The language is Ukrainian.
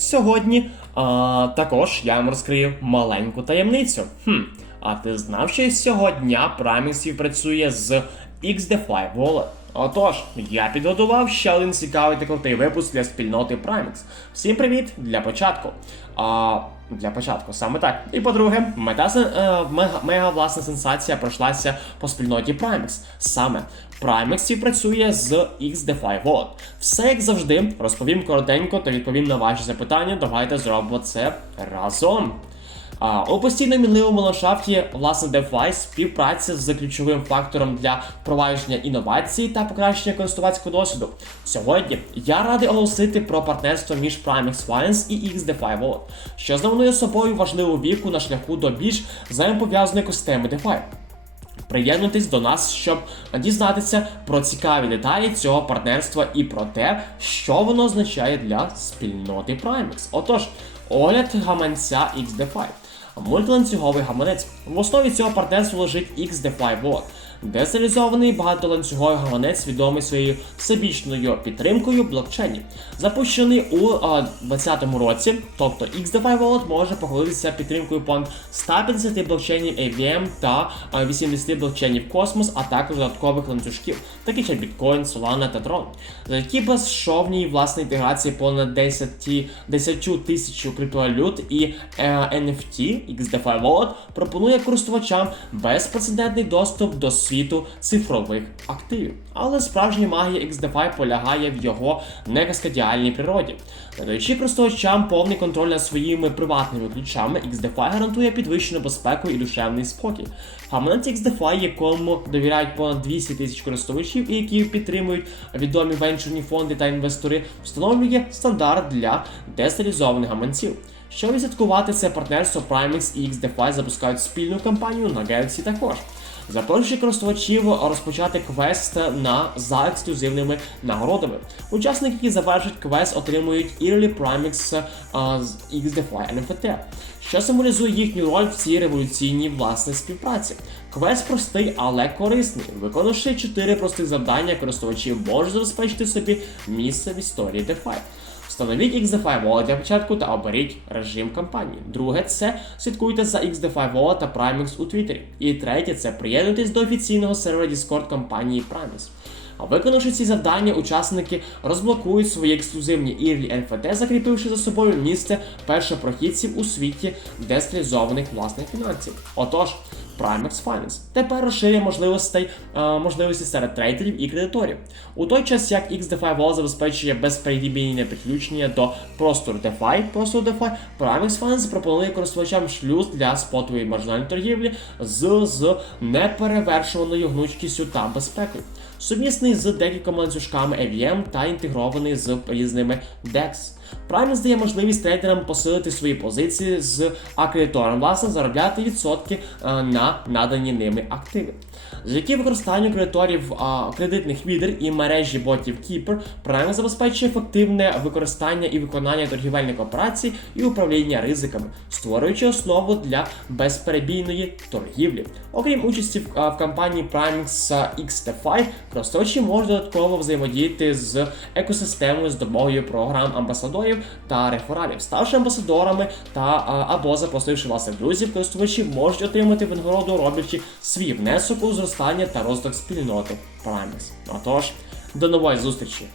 Сьогодні а, також я вам розкрию маленьку таємницю. Хм, а ти знав, що сьогодні працює Priming співпрацює з XDeFi Wallet? Отож, я підготував ще один цікавий та крутий випуск для спільноти Primix. Всім привіт для початку. А, для початку, саме так. І по-друге, мета е, мега, мега власна сенсація пройшлася по спільноті Primix. Саме Primix співпрацює з XDeFi Wallet. Все як завжди, розповім коротенько та відповім на ваші запитання. Давайте зробимо це разом. А, у постійно мінливому ландшафті власне DeFi співпраця з ключовим фактором для впровадження інновацій та покращення користувацького досвіду. Сьогодні я радий оголосити про партнерство між Primex Finance і XDeFi Wallet, що знаменує собою важливу віку на шляху до більш взаємопов'язаної екосистеми DeFi. Приєднуйтесь до нас, щоб дізнатися про цікаві деталі цього партнерства і про те, що воно означає для спільноти Primex. Отож, огляд гаманця XDeFi. Мультиланцюговий гаманець. В основі цього партнерства лежить XDeFi Wallet. Децентралізований багатоланцюговий гаманець відомий своєю всебічною підтримкою блокчейнів. Запущений у 2020 році, тобто XDeFi Wallet може похвалитися підтримкою понад 150 блокчейнів AVM та 80 блокчейнів Cosmos, а також додаткових ланцюжків, таких як Bitcoin, Solana та Tron. Завдяки безшовній власне інтеграції понад 10, 10 тисяч криптовалют і е, NFT XDeFi Wallet пропонує користувачам безпрецедентний доступ до світу цифрових активів. Але справжня магія XDeFi полягає в його некаскадіальній природі. Надаючи користувачам повний контроль над своїми приватними ключами, XDeFi гарантує підвищену безпеку і душевний спокій. Гаманець XDeFi, якому довіряють понад 200 тисяч користувачів і які підтримують відомі венчурні фонди та інвестори, встановлює стандарт для децентралізованих гаманців. Щоб відсвяткувати це партнерство, Primex і XDeFi запускають спільну кампанію на Galaxy також. Запрошуючи користувачів розпочати квест на за ексклюзивними нагородами. Учасники, які завершать квест, отримують Early Primex а, з XDeFi NFT, що символізує їхню роль в цій революційній власне співпраці. Квест простий, але корисний. Виконавши чотири простих завдання, користувачі можуть забезпечити собі місце в історії DeFi. Встановіть XDeFi Wallet для початку та оберіть режим кампанії. Друге це слідкуйте за XDeFi Wallet та Primex у Твіттері. І третє це приєднуйтесь до офіційного сервера Discord компанії Primex. А виконавши ці завдання, учасники розблокують свої ексклюзивні Early NFT, закріпивши за собою місце першопрохідців у світі децентралізованих власних фінансів. Отож, Primex Finance тепер розширює можливостей, е, можливості серед трейдерів і кредиторів. У той час як XDeFi Wallet забезпечує безперебійне підключення до простору DeFi, простору DeFi, Primex Finance пропонує користувачам шлюз для спотової маржинальної торгівлі з, з неперевершуваною гнучкістю та безпекою. Сумісний з декількома ланцюжками EVM та інтегрований з різними DEX. Primex дає можливість трейдерам посилити свої позиції з акредитором, власне, заробляти відсотки е, на надані ними активи. Завдяки використанню кредиторів а, кредитних відер і мережі ботів Keeper, Primex забезпечує ефективне використання і виконання торгівельних операцій і управління ризиками, створюючи основу для безперебійної торгівлі. Окрім участі в, а, в кампанії Primex XTFI, користувачі можуть додатково взаємодіяти з екосистемою з допомогою програм амбасадорів та рефералів. Ставши амбасадорами та або запросивши власних друзів, користувачі можуть отримати винагороду, роблячи свій внесок у зростання та розвиток спільноти Primex. Отож, до нової зустрічі!